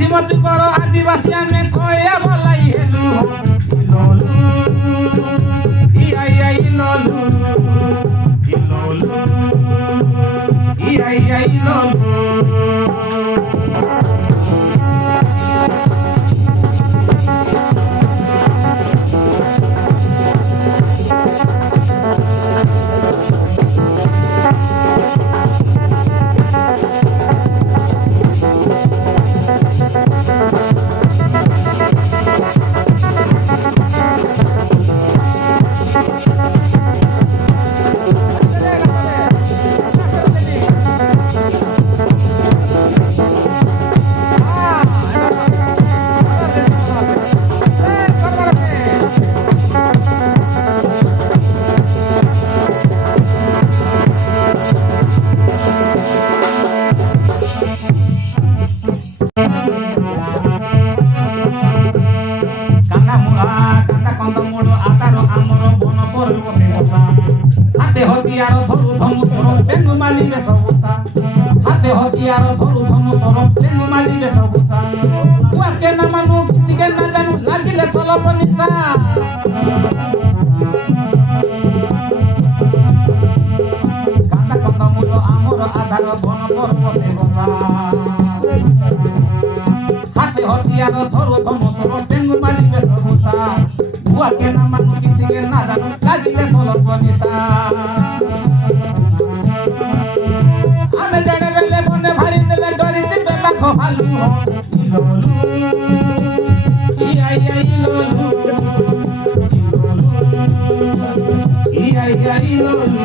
অধিমতি কর আদিবাসী আমি কয়া বলাই হেলু ইললু ইয়া ইললু ইললু ইয়া ইললু হাতে হতিয়ার ধরু ধনুসর বেঙ্গু মালিবে সবুসা হাতে হতিয়ার ধরু ধনুসর বেঙ্গু মালিবে সবুসা কুয়াকে না মানু চিকে না জানু লাগিলে সলপ নিশা কান্দা কন্দমূল আমর আধার বন পর্বতে বসা হাতে হতিয়ার ধরু ধনুসর বেঙ্গু মালিবে সবুসা কুয়াকে না মানু চিকে না জানু লাগিলে সলপ নিশা আমি জানে বেলে মনে ভারি দিলে ডরি চিপে পাখ ভালু ইললু ইয়া ইললু ইয়া ইললু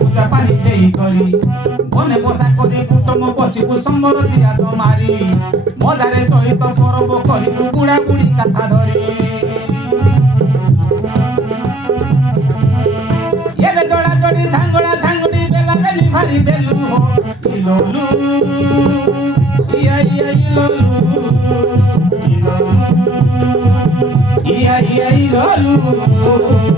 পূজা পানি যেই করি বনে বসা করি কুটুম বসিবু সম্বর জিয়া তোমারি মজারে চরিত পরব করিবু বুড়া বুড়ি কথা ধরি এরে জড়া জড়ি ধাঙ্গড়া ধাঙ্গড়ি বেলা বেলি ভারি দেলু ইললু ইয়া ইললু ইললু ইয়া ইললু